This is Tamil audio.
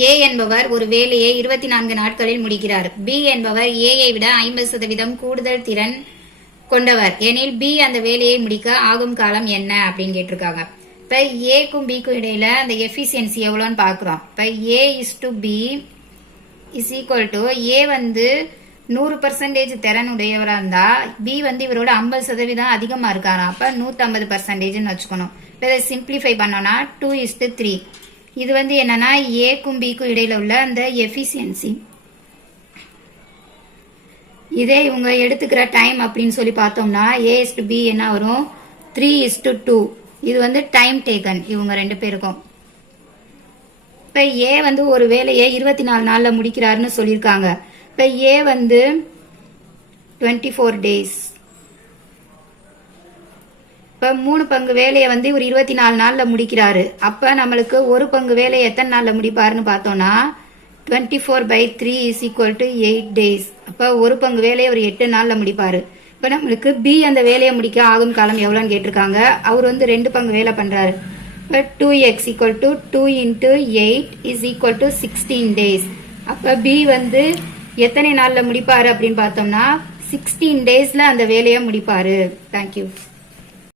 ஏ என்பவர் ஒரு வேலையை 24 நாட்களில் முடிக்கிறார். பி என்பவர் ஏயை விட 50% கூடுதல் திறன் கொண்டவர் எனில் பி அந்த வேலையை முடிக்க ஆகும் காலம் என்ன அப்படின்னு கேட்டிருக்காங்க. இப்ப ஏக்கும் பிக்கும் இடையில அந்த எஃபிசியன்சி எவ்வளோன்னு பாக்குறோம். இப்ப A is to B is equal to A 100% திறன் உடையவரா இருந்தா பி இவரோட 50% அதிகமா இருக்காரா, அப்ப 150% வச்சுக்கணும். இப்ப இதை சிம்பிளிஃபை பண்ணோம்னா 2:3. இது என்னன்னா ஏக்கும் பிக்கும் இடையில உள்ள அந்த எஃபிசியன்சி. இதே இவங்க எடுத்துக்கிற டைம் அப்படின்னு சொல்லி பார்த்தோம்னா ஏ இஸ் டு பி என்ன வரும், 3:2. இது டைம் டேக்கன் இவங்க 2 பேருக்கும். இப்ப ஏ ஒரு வேலையை 24 நாள்ல முடிக்கிறாருன்னு சொல்லியிருக்காங்க. இப்ப ஏ 24 days. இப்ப 3 பங்கு வேலையை இவர் 24 நாள்ல முடிக்கிறாரு. அப்ப நம்மளுக்கு ஒரு பங்கு வேலையை எத்தனை நாள்ல முடிப்பாருன்னு பார்த்தோம்னா 24/3 is equal to 8 days. அப்ப ஒரு பங்கு வேலையை ஒரு 8 நாள்ல முடிப்பாரு. இப்ப நம்மளுக்கு பி அந்த வேலையை முடிக்க ஆகும் காலம் எவ்வளவுன்னு கேட்டிருக்காங்க. அவர் 2 பங்கு வேலை பண்றாரு. இப்ப 2x equal to 2 into 8 is equal to 16 days. அப்ப பி எத்தனை நாள்ல முடிப்பாரு அப்படின்னு பார்த்தோம்னா 16 daysல அந்த வேலையை முடிப்பாரு. தேங்க்யூ.